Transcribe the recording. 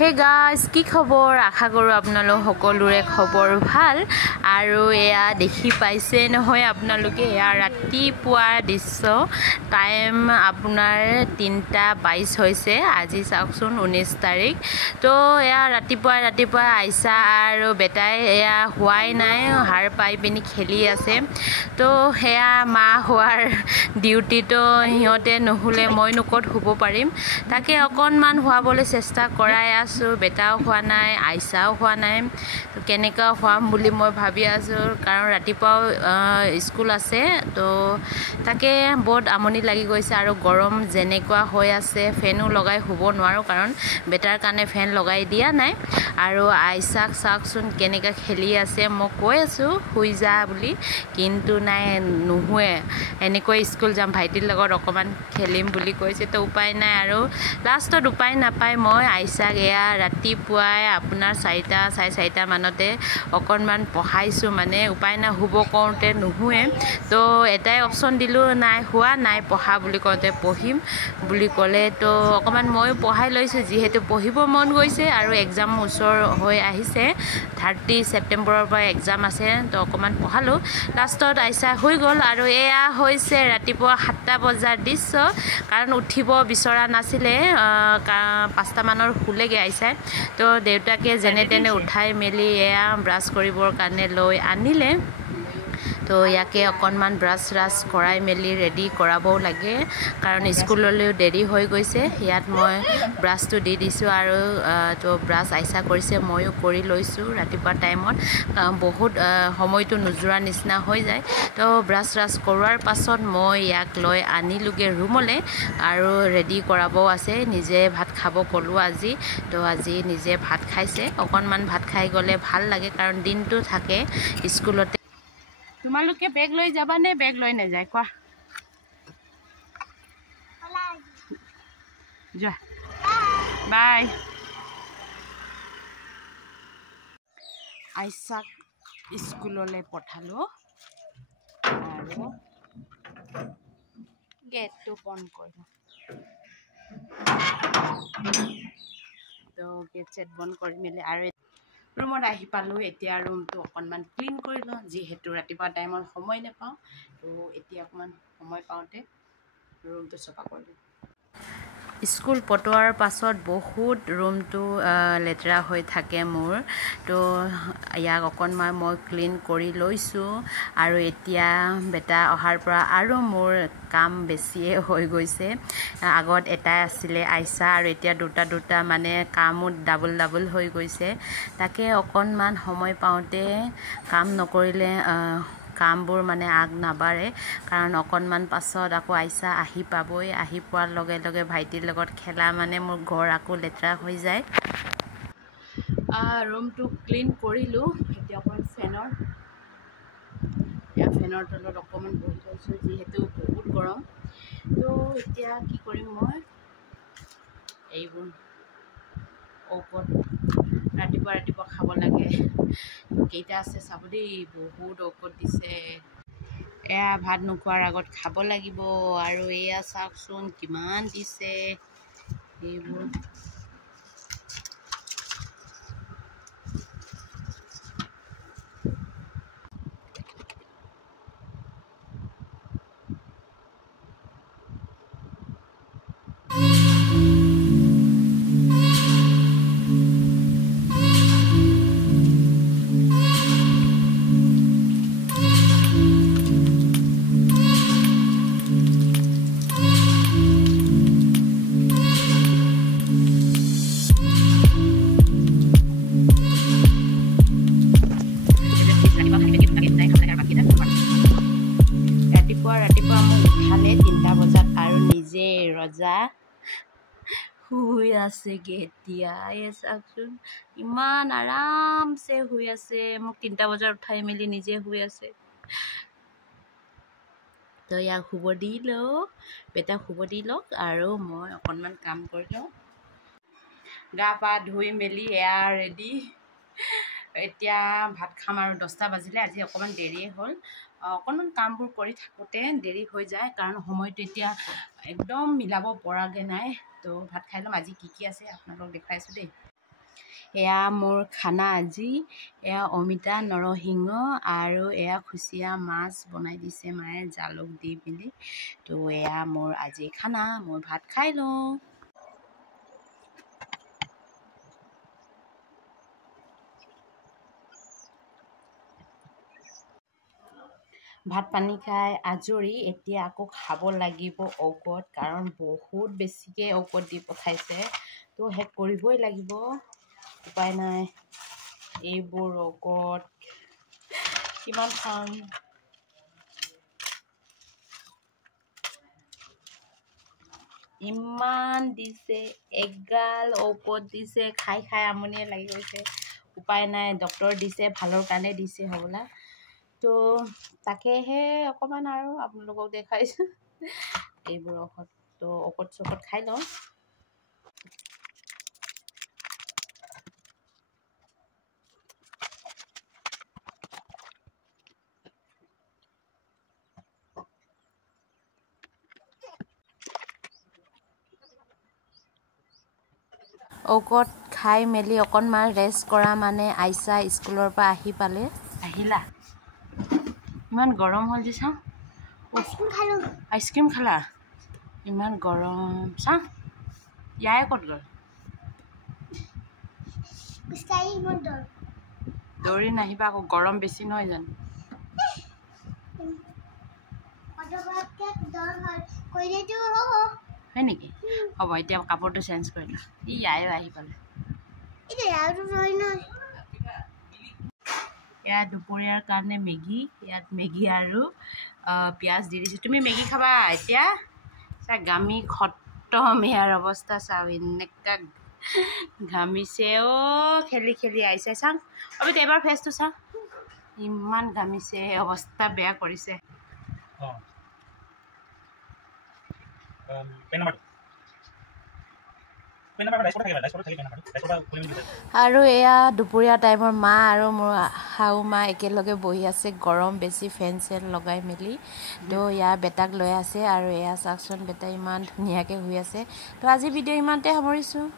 hey guys কি খবৰ আশা কৰোঁ আপোনালোক সকলোৰে খবৰ ভাল আৰু এয়া দেখি পাইছে নহয় আপোনালোকে এয়া ৰাতিপুৱাৰ দৃশ্য টাইম আপোনাৰ 3:22 হৈছে আজি চাওকচোন 19 তাৰিখ তো এয়া ৰাতিপুৱা আইছা আৰু বেটাই এয়া হোৱাই নাই হাৰ পাই পিনি খেলি আছে তো সেয়া মা হোৱাৰ ডিউটিটো সিহঁতে নহ'লে মইনো ক'ত শুব পাৰিম তাকে অকণমান হোৱাবলৈ চেষ্টা কৰাই আছোঁ বেটাও হোৱা নাই আইছাও হোৱা নাই তো কেনেকুৱা হোৱাম বুলি মই ভাবি আছোঁ কাৰণ ৰাতিপুৱাও স্কুল আছে তো তাকে বহুত আমনি লাগি গৈছে আৰু গৰম যেনেকুৱা হৈ আছে ফেনো লগাই শুব নোৱাৰোঁ কাৰণ বেটাৰ কাৰণে ফেন লগাই দিয়া নাই আৰু আইছাক চাওকচোন কেনেকৈ খেলি আছে মই কৈ আছোঁ শুই যা বুলি কিন্তু নাই নুশুৱে এনেকৈ স্কুল যাম ভাইটিৰ লগত অকণমান খেলিম বুলি কৈছে তো উপায় নাই আৰু লাষ্টত উপায় নাপায় মই আইছাক এয়া ৰাতিপুৱাই আপোনাৰ 4:30 মানতে অকণমান পঢ়াইছোঁ মানে উপায় নাই শুব কওঁতে নুশুৱে তো এটাই অপশ্যন দিলোঁ নাই হোৱা নাই পঢ়া বুলি কওঁতে পঢ়িম বুলি ক'লে তো অকণমান ময়ো পঢ়াই লৈছোঁ যিহেতু পঢ়িব মন গৈছে আৰু এক্সাম ওচৰ হৈ আহিছে 30 ছেপ্টেম্বৰৰ পৰা এক্সাম আছে তো অকণমান পঢ়ালোঁ লাষ্টত আইছা হৈ গ'ল আৰু এয়া হৈছে ৰাতিপুৱা 7টা বজাৰ দৃশ্য কাৰণ উঠিব বিচৰা নাছিলে 5টা মানৰ শুলেগৈ আইছাই তো দেউতাকে যেনে তেনে উঠাই মেলি এয়া ব্ৰাছ কৰিবৰ কাৰণে লৈ আনিলে তো ইয়াকে অকণমান ব্ৰাছ কৰাই মেলি ৰেডি কৰাবও লাগে কাৰণ স্কুললৈও দেৰি হৈ গৈছে ইয়াত মই ব্ৰাছটো দি দিছোঁ আৰু তো ব্ৰাছ আইছা কৰিছে ময়ো কৰি লৈছোঁ ৰাতিপুৱা টাইমত বহুত সময়টো নোযোৰা নিচিনা হৈ যায় তো ব্ৰাছ কৰোৱাৰ পাছত মই ইয়াক লৈ আনিলোগৈ ৰুমলৈ আৰু ৰেডি কৰাবও আছে নিজে ভাত খাব ক'লোঁ আজি তো আজি নিজে ভাত খাইছে অকণমান ভাত খাই গ'লে ভাল লাগে কাৰণ দিনটো থাকে স্কুলতে তোমালোকে বেগ লৈ যাবা নে বেগ লৈ নাযায় কোৱা যোৱা বাই আইছাক স্কুললৈ পঠালোঁ আৰু গেটটো বন্ধ কৰিলোঁ তো গেট চেট বন্ধ কৰি মেলি আৰু ৰুমত আহি পালোঁ এতিয়া ৰুমটো অকণমান ক্লিন কৰি লওঁ যিহেতু ৰাতিপুৱা টাইমত সময় নাপাওঁ তো এতিয়া অকণমান সময় পাওঁতে ৰুমটো চফা কৰিলোঁ স্কুল পঠোৱাৰ পাছত বহুত ৰুমটো লেতেৰা হৈ থাকে মোৰ তো ইয়াক অকণমান মই ক্লিন কৰি লৈছোঁ আৰু এতিয়া বেটা অহাৰ পৰা আৰু মোৰ কাম বেছিয়ে হৈ গৈছে আগত এটাই আছিলে আইছা আৰু এতিয়া দুটা মানে কামো ডাবল হৈ গৈছে তাকে অকণমান সময় পাওঁতে কাম নকৰিলে কামবোৰ মানে আগ নাবাঢ়ে কাৰণ অকণমান পাছত আকৌ আইছা আহি পাবই আহি পোৱাৰ লগে লগে ভাইটিৰ লগত খেলা মানে মোৰ ঘৰ আকৌ লেতেৰা হৈ যায় ৰুমটো ক্লিন কৰিলোঁ এতিয়া অকণমান ফেনৰ তলত অকণমান বহি লৈছোঁ যিহেতু বহুত গৰম তো এতিয়া কি কৰিম মই এইবোৰ ঔষধ ৰাতিপুৱা খাব লাগে কেইটা আছে চাব দেই বহুত ঔষধ দিছে এয়া ভাত নোখোৱাৰ আগত খাব লাগিব আৰু এয়া চাওকচোন কিমান দিছে এইবোৰ ৰাতিপুৱা মোক উঠালে 3টা বজাত আৰু নিজে ৰজা শুই আছেগৈ এতিয়া এই চাওকচোন ইমান আৰামছে শুই আছে মোক 3টা বজাত উঠাই মেলি নিজে শুই আছে তো ইয়াক শুব দি লওক বেটাক শুব দি লওক আৰু মই অকণমান কাম কৰি লওঁ গা পা ধুই মেলি এয়া ৰেডি এতিয়া ভাত খাম আৰু 10টা বাজিলে আজি অকণমান দেৰিয়ে হ'ল অকণমান কামবোৰ কৰি থাকোঁতে দেৰি হৈ যায় কাৰণ সময়টো এতিয়া একদম মিলাব পৰাগৈ নাই তো ভাত খাই ল'ম আজি কি আছে আপোনালোকক দেখুৱাইছোঁ দেই এয়া মোৰ খানা আজি এয়া অমিতা নৰসিংহ আৰু এয়া খুচিয়া মাছ বনাই দিছে মায়ে জালুক দি পিনি তো এয়া মোৰ আজি খানা মই ভাত খাই লওঁ ভাত পানী খাই আজৰি এতিয়া আকৌ খাব লাগিব ঔষধ কাৰণ বহুত বেছিকৈ ঔষধ দি পঠাইছে তো শেষ কৰিবই লাগিব উপায় নাই এইবোৰ ঔষধ কিমান খাম ইমান দিছে এগাল ঔষধ দিছে খাই খাই আমনিয়ে লাগি গৈছে উপায় নাই ডক্টৰ দিছে ভালৰ কাৰণে দিছে হ'বলা তো তাকেহে অকণমান আৰু আপোনালোকক দেখাইছোঁ এইবোৰ ঔষধ তো ঔষধ চৌষধ খাই লওঁ ঔষধ খাই মেলি অকণমান ৰেষ্ট কৰা মানে আইচা স্কুলৰ পৰা আহি পালে আহিলা ইমান গৰম হ'ল যে চাওঁ আইচক্ৰীম খালা ইমান গৰম চাওঁ ইয়াই ক'ত গ'ল দৌৰি নাহিবা আকৌ গৰম বেছি নহয় জানো হয় নেকি হ'ব এতিয়া কাপোৰটো চেঞ্জ কৰি লওঁ ইয়াইও আহি পালে এয়া দুপৰীয়াৰ কাৰণে মেগী ইয়াত মেগী আৰু পিঁয়াজ দি দিছোঁ তুমি মেগী খাবা এতিয়া চা গামি খতম ইয়াৰ অৱস্থা চাওঁ এনেকুৱা ঘামিছে খেলি খেলি আহিছে চাওঁ অবিত এবাৰ ফেচটো চা ইমান ঘামিছে অৱস্থা বেয়া কৰিছে আৰু এয়া দুপৰীয়া টাইমৰ মা আৰু মোৰ শাহু মা একেলগে বহি আছে গৰম বেছি ফেন চেন লগাই মেলি তো এয়া বেটাক লৈ আছে আৰু এয়া চাওকচোন বেটা ইমান ধুনীয়াকৈ শুই আছে তো আজি ভিডিঅ' ইমানতে সামৰিছোঁ